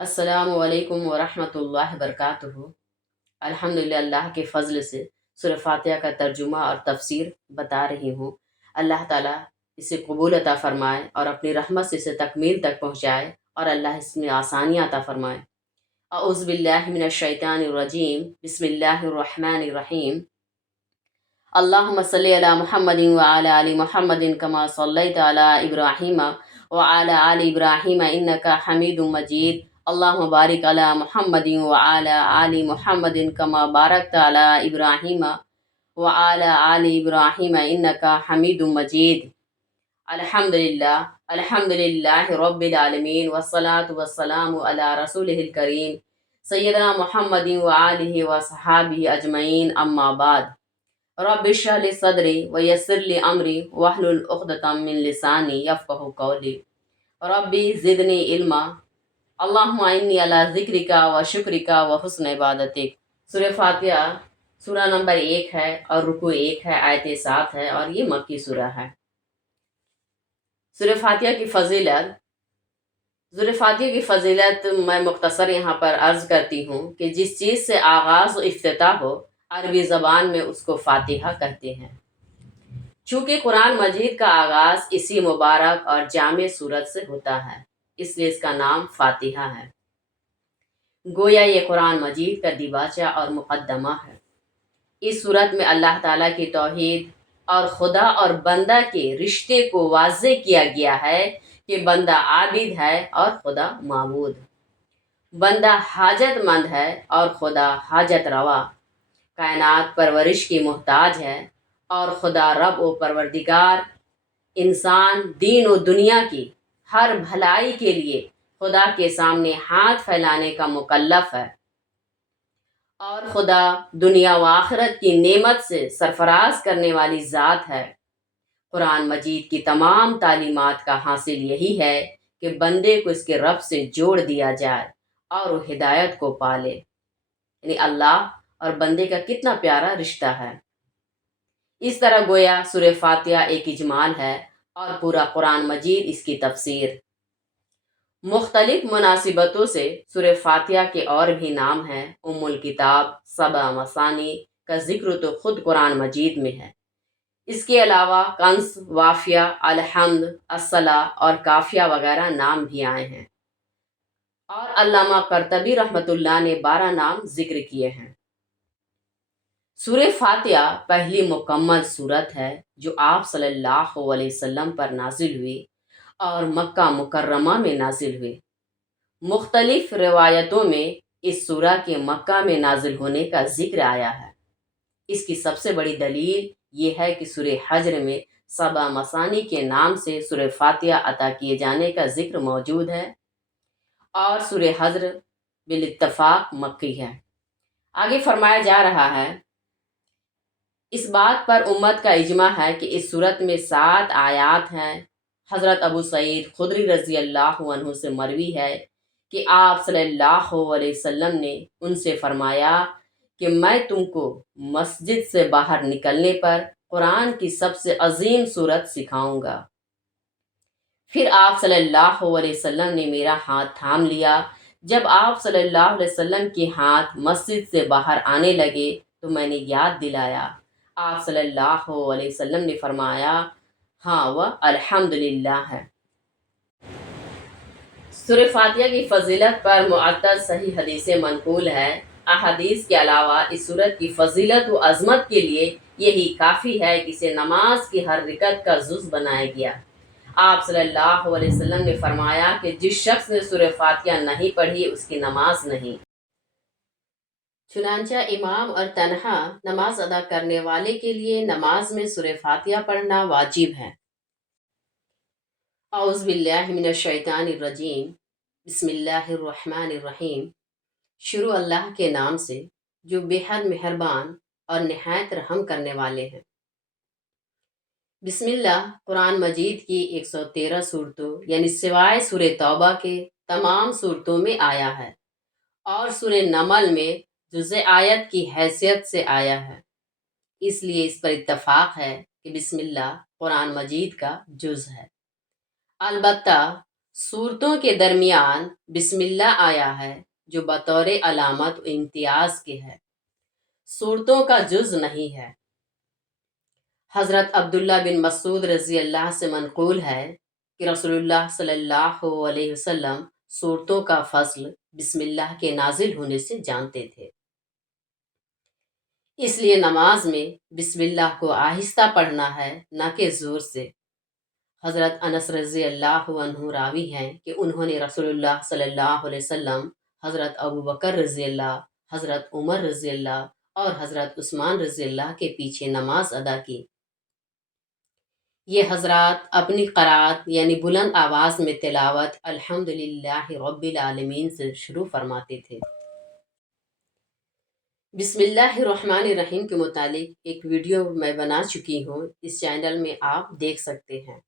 السلام علیکم ورحمۃ اللہ وبرکاتہ۔ الحمدللہ، اللہ کے فضل سے سورہ فاتحہ کا ترجمہ اور تفسیر بتا رہی ہوں۔ اللہ تعالیٰ اسے قبول عطا فرمائے اور اپنی رحمت سے اسے تکمیل تک پہنچائے، اور اللہ اس میں آسانیاں عطا فرمائے۔ اعوذ باللہ من الشیطان الرجیم، بسم اللہ الرحمن الرحیم۔ اللہم صلی علی محمد وعلی آل محمد کما صلیت علی ابراہیم وعلی آل ابراہیم انک حمید مجید۔ اللہم بارک علی محمد وعلی آل محمد کما بارکت علی ابراہیم وعلی آل ابراہیم انک حمید مجید۔ الحمدللہ رب العالمین، والصلاة والسلام علی رسولہ الکریم سیدنا محمد وآلہ وصحابہ اجمعین، اما بعد۔ رب اشرح لی صدری ویسر لی امری واحلل عقدۃ من لسانی یفقہوا قولی۔ ربی زدنی علما، اللہم اعنی علی ذکرک و شکرک و حسن عبادتک۔ سورہ فاتحہ سورہ نمبر 1 ہے اور رکوع 1 ہے، آیت 7 ہے، اور یہ مکی سورہ ہے۔ سورہ فاتحہ کی فضیلت میں مختصر یہاں پر عرض کرتی ہوں کہ جس چیز سے آغاز و افتتاح ہو، عربی زبان میں اس کو فاتحہ کہتے ہیں۔ چونکہ قرآن مجید کا آغاز اسی مبارک اور جامع سورت سے ہوتا ہے، اس لیے اس کا نام فاتحہ ہے۔ گویا یہ قرآن مجید کا دیباچہ اور مقدمہ ہے۔ اس سورت میں اللہ تعالیٰ کی توحید اور خدا اور بندہ کے رشتے کو واضح کیا گیا ہے کہ بندہ عابد ہے اور خدا معبود، بندہ حاجت مند ہے اور خدا حاجت روا، کائنات پرورش کی محتاج ہے اور خدا رب و پروردگار، انسان دین و دنیا کی ہر بھلائی کے لیے خدا کے سامنے ہاتھ پھیلانے کا مکلف ہے، اور خدا دنیا و آخرت کی نعمت سے سرفراز کرنے والی ذات ہے۔ قرآن مجید کی تمام تعلیمات کا حاصل یہی ہے کہ بندے کو اس کے رب سے جوڑ دیا جائے اور وہ ہدایت کو پالے، یعنی اللہ اور بندے کا کتنا پیارا رشتہ ہے۔ اس طرح گویا سورہ فاتحہ ایک اجمال ہے اور پورا قرآن مجید اس کی تفسیر۔ مختلف مناسبتوں سے سورہ فاتحہ کے اور بھی نام ہیں۔ ام الکتاب، سبع مثانی کا ذکر تو خود قرآن مجید میں ہے۔ اس کے علاوہ کنز، وافیہ، الحمد، الصلاۃ اور کافیہ وغیرہ نام بھی آئے ہیں، اور علامہ قرطبی رحمۃ اللہ نے 12 نام ذکر کیے ہیں۔ سورہ فاتحہ پہلی مکمل سورت ہے جو آپ صلی اللہ علیہ وسلم پر نازل ہوئی اور مکہ مکرمہ میں نازل ہوئی۔ مختلف روایتوں میں اس سورہ کے مکہ میں نازل ہونے کا ذکر آیا ہے۔ اس کی سب سے بڑی دلیل یہ ہے کہ سورہ حجر میں سبع مثانی کے نام سے سورہ فاتحہ عطا کیے جانے کا ذکر موجود ہے، اور سورہ حجر بالاتفاق مکی ہے۔ آگے فرمایا جا رہا ہے، اس بات پر امت کا اجماع ہے کہ اس سورت میں 7 آیات ہیں۔ حضرت ابو سعید خدری رضی اللہ عنہ سے مروی ہے کہ آپ صلی اللہ علیہ وسلم نے ان سے فرمایا کہ میں تم کو مسجد سے باہر نکلنے پر قرآن کی سب سے عظیم سورت سکھاؤں گا۔ پھر آپ صلی اللہ علیہ وسلم نے میرا ہاتھ تھام لیا۔ جب آپ صلی اللہ علیہ وسلم کے ہاتھ مسجد سے باہر آنے لگے تو میں نے یاد دلایا۔ آپ صلی اللہ علیہ وسلم نے فرمایا، ہاں وہ الحمدللہ ہے۔ سورہ فاتحہ کی فضیلت پر معتد صحیح حدیثیں منقول ہے۔ احادیث کے علاوہ اس سورت کی فضیلت و عظمت کے لیے یہی کافی ہے کہ اسے نماز کی ہر رکعت کا جز بنایا گیا۔ آپ صلی اللہ علیہ وسلم نے فرمایا کہ جس شخص نے سورہ فاتحہ نہیں پڑھی اس کی نماز نہیں۔ چنانچہ امام اور تنہا نماز ادا کرنے والے کے لیے نماز میں سورہ فاتحہ پڑھنا واجب ہے۔ اعوذ باللہ من الشیطان الرجیم، بسم اللہ الرحمن الرحیم۔ شروع اللہ کے نام سے جو بے حد مہربان اور نہایت رحم کرنے والے ہیں۔ بسم اللہ قرآن مجید کی 113 صورتوں یعنی سوائے سورہ توبہ کے تمام صورتوں میں آیا ہے، اور سورہ نمل میں جزء آیت کی حیثیت سے آیا ہے، اس لیے اس پر اتفاق ہے کہ بسم اللہ قرآن مجید کا جز ہے۔ البتہ صورتوں کے درمیان بسم اللہ آیا ہے جو بطور علامت و امتیاز کے ہے، صورتوں کا جز نہیں ہے۔ حضرت عبداللہ بن مسعود رضی اللہ سے منقول ہے کہ رسول اللہ صلی اللہ علیہ وسلم صورتوں کا فضل بسم اللہ کے نازل ہونے سے جانتے تھے، اس لیے نماز میں بسم اللہ کو آہستہ پڑھنا ہے، نہ کہ زور سے۔ حضرت انس رضی اللہ عنہ راوی ہیں کہ انہوں نے رسول اللہ صلی اللہ علیہ وسلم، حضرت ابوبکر رضی اللہ، حضرت عمر رضی اللہ اور حضرت عثمان رضی اللہ کے پیچھے نماز ادا کی۔ یہ حضرات اپنی قرات یعنی بلند آواز میں تلاوت الحمدللہ رب العالمین سے شروع فرماتے تھے۔ بسم اللہ الرحمن الرحیم کے متعلق ایک ویڈیو میں بنا چکی ہوں، اس چینل میں آپ دیکھ سکتے ہیں۔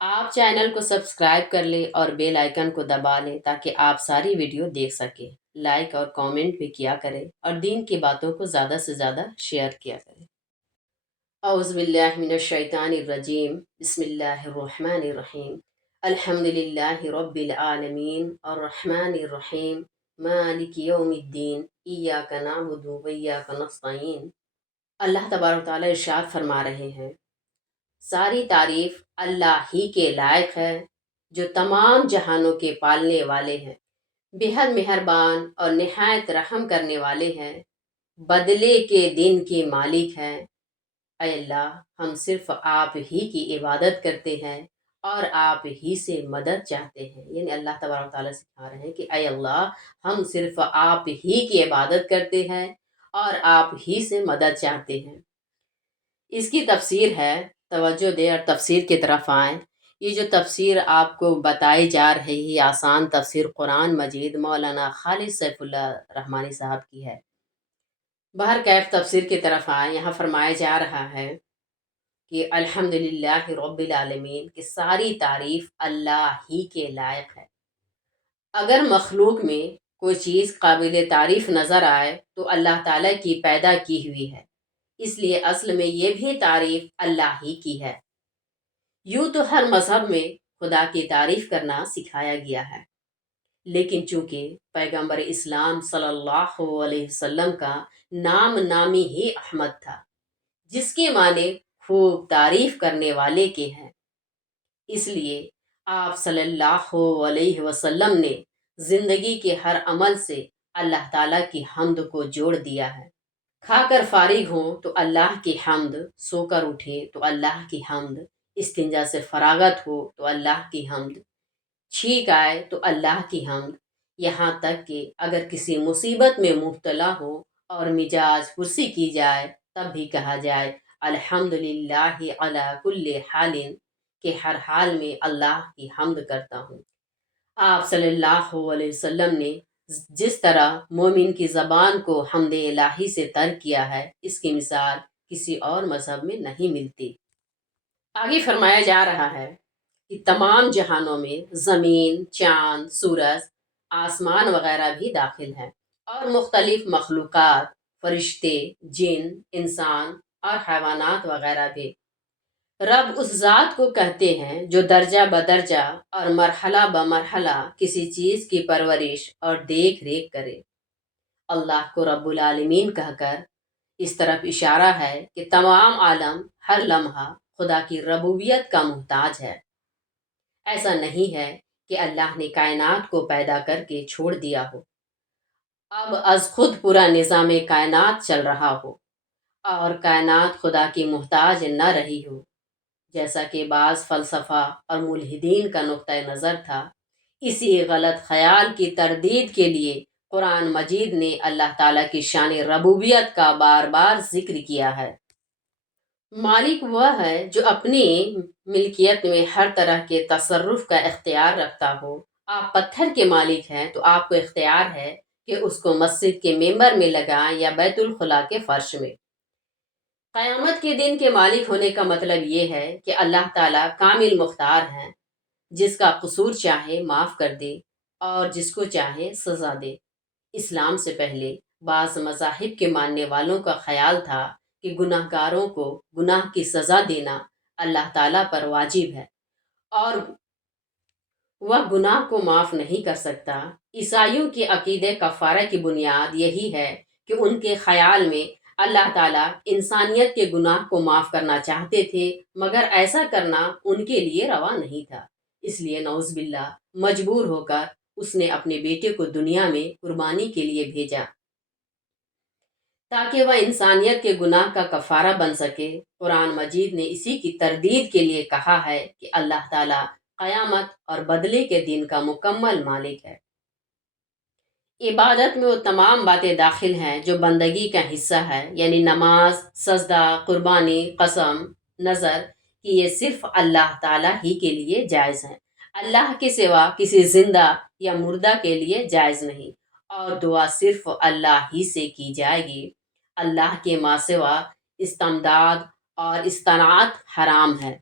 آپ چینل کو سبسکرائب کر لیں اور بیل آئیکن کو دبا لیں تاکہ آپ ساری ویڈیو دیکھ سکیں۔ لائک اور کامنٹ بھی کیا کریں اور دین کی باتوں کو زیادہ سے زیادہ شیئر کیا کریں۔ اعوذ باللہ من الشیطان الرجیم، بسم اللہ الرحمن الرحیم، الحمدللہ رب العالمین الرحمن الرحیم مالک یوم الدین ایاک نعبد و ایاک نستعین۔ اللہ تبارک و تعالیٰ ارشاد فرما رہے ہیں، ساری تعریف اللہ ہی کے لائق ہے جو تمام جہانوں کے پالنے والے ہیں، بے حد مہربان اور نہایت رحم کرنے والے ہیں، بدلے کے دن کے مالک ہیں۔ اے اللہ، ہم صرف آپ ہی کی عبادت کرتے ہیں اور آپ ہی سے مدد چاہتے ہیں۔ یعنی اللہ تبارک و تعالیٰ سکھا رہے ہیں کہ اے اللہ، ہم صرف آپ ہی کی عبادت کرتے ہیں اور آپ ہی سے مدد چاہتے ہیں۔ اس کی تفسیر ہے، توجہ دیں اور تفسیر کی طرف آئیں۔ یہ جو تفسیر آپ کو بتائی جا رہی ہے، آسان تفسیر قرآن مجید مولانا خالد سیف اللہ رحمانی صاحب کی ہے۔ بہرکیف تفسیر کی طرف آئیں۔ یہاں فرمایا جا رہا ہے کہ الحمدللہ رب العالمین، کہ ساری تعریف اللہ ہی کے لائق ہے۔ اگر مخلوق میں کوئی چیز قابل تعریف نظر آئے تو اللہ تعالیٰ کی پیدا کی ہوئی ہے، اس لیے اصل میں یہ بھی تعریف اللہ ہی کی ہے۔ یوں تو ہر مذہب میں خدا کی تعریف کرنا سکھایا گیا ہے، لیکن چونکہ پیغمبر اسلام صلی اللہ علیہ وسلم کا نام نامی ہی احمد تھا، جس کے معنی خوب تعریف کرنے والے کے ہیں، اس لیے آپ صلی اللہ علیہ وسلم نے زندگی کے ہر عمل سے اللہ تعالیٰ کی حمد کو جوڑ دیا ہے۔ کھا کر فارغ ہوں تو اللہ کی حمد، سو کر اٹھے تو اللہ کی حمد، استنجا سے فراغت ہو تو اللہ کی حمد، چھینک آئے تو اللہ کی حمد، یہاں تک کہ اگر کسی مصیبت میں مبتلا ہو اور مزاج پرسی کی جائے تب بھی کہا جائے الحمدللہ علی کل حال، کہ ہر حال میں اللہ کی حمد کرتا ہوں۔ آپ صلی اللہ علیہ وسلم نے جس طرح مومن کی زبان کو حمد الہی سے تر کیا ہے، اس کی مثال کسی اور مذہب میں نہیں ملتی۔ آگے فرمایا جا رہا ہے کہ تمام جہانوں میں زمین، چاند، سورج، آسمان وغیرہ بھی داخل ہیں، اور مختلف مخلوقات، فرشتے، جن، انسان اور حیوانات وغیرہ بھی۔ رب اس ذات کو کہتے ہیں جو درجہ بدرجہ اور مرحلہ بمرحلہ کسی چیز کی پرورش اور دیکھ ریکھ کرے۔ اللہ کو رب العالمین کہہ کر اس طرف اشارہ ہے کہ تمام عالم ہر لمحہ خدا کی ربوبیت کا محتاج ہے۔ ایسا نہیں ہے کہ اللہ نے کائنات کو پیدا کر کے چھوڑ دیا ہو، اب از خود پورا نظام کائنات چل رہا ہو اور کائنات خدا کی محتاج نہ رہی ہو، جیسا کہ بعض فلسفہ اور ملحدین کا نقطہ نظر تھا۔ اسی غلط خیال کی تردید کے لیے قرآن مجید نے اللہ تعالیٰ کی شان ربوبیت کا بار بار ذکر کیا ہے۔ مالک وہ ہے جو اپنی ملکیت میں ہر طرح کے تصرف کا اختیار رکھتا ہو۔ آپ پتھر کے مالک ہیں تو آپ کو اختیار ہے کہ اس کو مسجد کے ممبر میں لگائیں یا بیت الخلا کے فرش میں۔ قیامت کے دن کے مالک ہونے کا مطلب یہ ہے کہ اللہ تعالیٰ کامل مختار ہیں، جس کا قصور چاہے معاف کر دے اور جس کو چاہے سزا دے۔ اسلام سے پہلے بعض مذاہب کے ماننے والوں کا خیال تھا کہ گناہ گاروں کو گناہ کی سزا دینا اللہ تعالیٰ پر واجب ہے، اور وہ گناہ کو معاف نہیں کر سکتا۔ عیسائیوں کے عقیدے کفارہ کی بنیاد یہی ہے کہ ان کے خیال میں اللہ تعالیٰ انسانیت کے گناہ کو معاف کرنا چاہتے تھے، مگر ایسا کرنا ان کے لیے روا نہیں تھا۔ اس لیے نعوذ باللہ مجبور ہو کر اس نے اپنے بیٹے کو دنیا میں قربانی کے لیے بھیجا تاکہ وہ انسانیت کے گناہ کا کفارہ بن سکے۔ قرآن مجید نے اسی کی تردید کے لیے کہا ہے کہ اللہ تعالیٰ قیامت اور بدلے کے دن کا مکمل مالک ہے۔ عبادت میں وہ تمام باتیں داخل ہیں جو بندگی کا حصہ ہے، یعنی نماز، سجدہ، قربانی، قسم، نظر، کہ یہ صرف اللہ تعالیٰ ہی کے لیے جائز ہیں، اللہ کے سوا کسی زندہ یا مردہ کے لیے جائز نہیں، اور دعا صرف اللہ ہی سے کی جائے گی۔ اللہ کے ماں سوا استمداد اور استناعت حرام ہے۔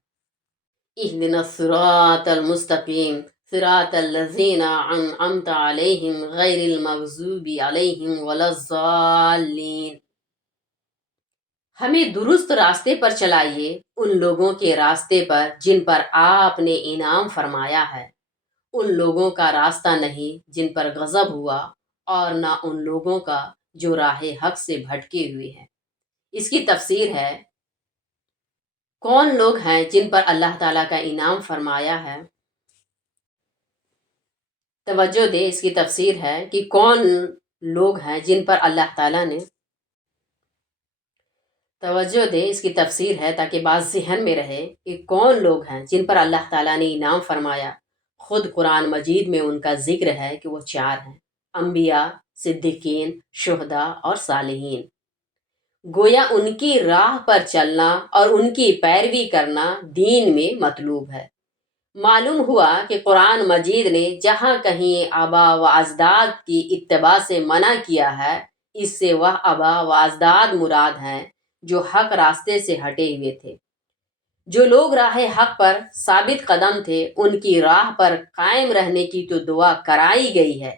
اهدنا الصراط المستقیم صراط الذین انعمت علیہم غیر المغضوب علیہم ولا الضالین۔ ہمیں درست راستے پر چلائیے، ان لوگوں کے راستے پر جن پر آپ نے انعام فرمایا ہے، ان لوگوں کا راستہ نہیں جن پر غضب ہوا، اور نہ ان لوگوں کا جو راہ حق سے بھٹکے ہوئے ہیں۔ اس کی تفسیر ہے، کون لوگ ہیں جن پر اللہ تعالیٰ کا انعام فرمایا ہے؟ توجہ دے، اس کی تفسیر ہے کہ کون لوگ ہیں جن پر اللہ تعالیٰ نے توجہ دے اس کی تفسیر ہے تاکہ بات ذہن میں رہے کہ کون لوگ ہیں جن پر اللہ تعالیٰ نے انعام فرمایا۔ خود قرآن مجید میں ان کا ذکر ہے کہ وہ 4 ہیں: انبیاء، صدیقین، شہداء اور صالحین۔ گویا ان کی راہ پر چلنا اور ان کی پیروی کرنا دین میں مطلوب ہے۔ معلوم ہوا کہ قرآن مجید نے جہاں کہیں آبا و اجداد کی اتباع سے منع کیا ہے، اس سے وہ آبا و اجداد مراد ہیں جو حق راستے سے ہٹے ہوئے تھے۔ جو لوگ راہ حق پر ثابت قدم تھے، ان کی راہ پر قائم رہنے کی تو دعا کرائی گئی ہے۔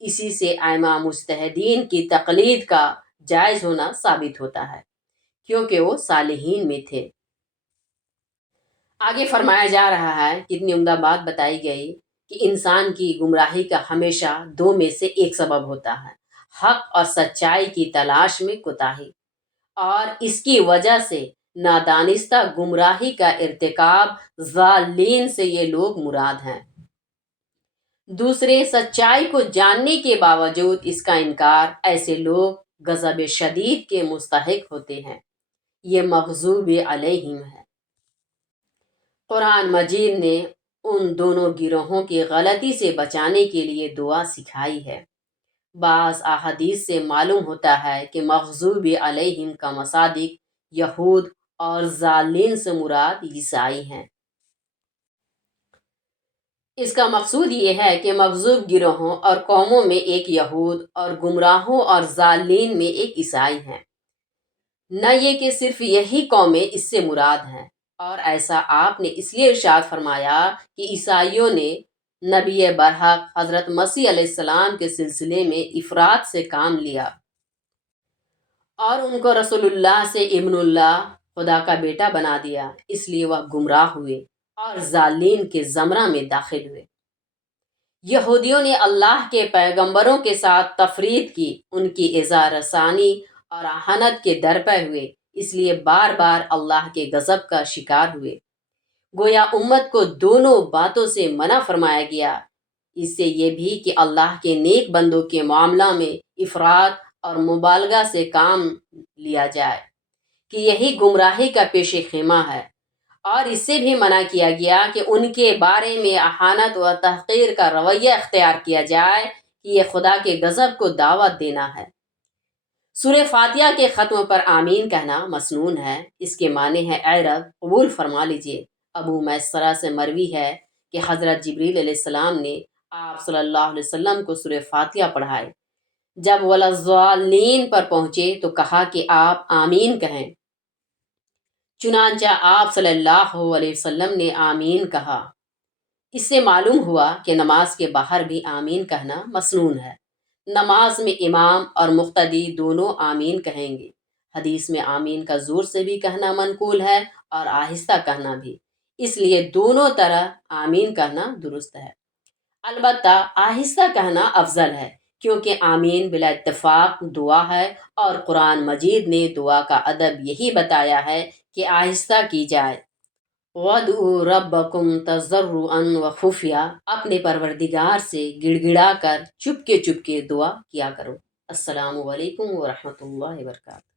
اسی سے ائمہ مجتہدین کی تقلید کا جائز ہونا ثابت ہوتا ہے، کیونکہ وہ صالحین میں تھے۔ آگے فرمایا جا رہا ہے، کتنی عمدہ بات بتائی گئی کہ انسان کی گمراہی کا ہمیشہ 2 میں سے ایک سبب ہوتا ہے: حق اور سچائی کی تلاش میں کوتاہی، اور اس کی وجہ سے نادانستہ گمراہی کا ارتکاب۔ ضالین سے یہ لوگ مراد ہیں۔ دوسرے، سچائی کو جاننے کے باوجود اس کا انکار، ایسے لوگ غضب شدید کے مستحق ہوتے ہیں، یہ مغضوب علیہم ہے۔ قرآن مجید نے ان دونوں گروہوں کی غلطی سے بچانے کے لیے دعا سکھائی ہے۔ بعض احادیث سے معلوم ہوتا ہے کہ مغضوب علیہم کا مصادق یہود اور ضالین سے مراد عیسائی ہیں۔ اس کا مقصود یہ ہے کہ مغضوب گروہوں اور قوموں میں ایک یہود اور گمراہوں اور ضالین میں ایک عیسائی ہیں، نہ یہ کہ صرف یہی قومیں اس سے مراد ہیں۔ اور ایسا آپ نے اس لیے ارشاد فرمایا کہ عیسائیوں نے نبی برحق حضرت مسیح علیہ السلام کے سلسلے میں افراط سے کام لیا اور ان کو رسول اللہ سے ابن اللہ، خدا کا بیٹا بنا دیا، اس لیے وہ گمراہ ہوئے اور ضالین کے زمرہ میں داخل ہوئے۔ یہودیوں نے اللہ کے پیغمبروں کے ساتھ تفریق کی، ان کی ایذا رسانی اور اہانت کے درپے ہوئے، اس لیے بار بار اللہ کے غضب کا شکار ہوئے۔ گویا امت کو دونوں باتوں سے منع فرمایا گیا، اس سے یہ بھی کہ اللہ کے نیک بندوں کے معاملہ میں افراط اور مبالغہ سے کام لیا جائے کہ یہی گمراہی کا پیش خیمہ ہے، اور اس سے بھی منع کیا گیا کہ ان کے بارے میں اہانت و تحقیر کا رویہ اختیار کیا جائے کہ یہ خدا کے غضب کو دعوت دینا ہے۔ سورہ فاتحہ کے ختم پر آمین کہنا مسنون ہے۔ اس کے معنی ہے، اے رب قبول فرما لیجئے۔ ابو میسرہ سے مروی ہے کہ حضرت جبریل علیہ السلام نے آپ صلی اللہ علیہ وسلم کو سورہ فاتحہ پڑھائے۔ جب ولا الضالین پر پہنچے تو کہا کہ آپ آمین کہیں۔ چنانچہ آپ صلی اللہ علیہ وسلم نے آمین کہا۔ اس سے معلوم ہوا کہ نماز کے باہر بھی آمین کہنا مسنون ہے۔ نماز میں امام اور مقتدی دونوں آمین کہیں گے۔ حدیث میں آمین کا زور سے بھی کہنا منقول ہے اور آہستہ کہنا بھی، اس لیے دونوں طرح آمین کہنا درست ہے۔ البتہ آہستہ کہنا افضل ہے، کیونکہ آمین بلا اتفاق دعا ہے، اور قرآن مجید نے دعا کا ادب یہی بتایا ہے کہ آہستہ کی جائے۔ وَادْعُوا رَبَّكُمْ تَضَرُّعًا وَخُفْيًا، اپنے پروردگار سے گڑ گڑا کر چپ کے دعا کیا کرو۔ السلام علیکم ورحمۃ اللہ وبرکاتہ۔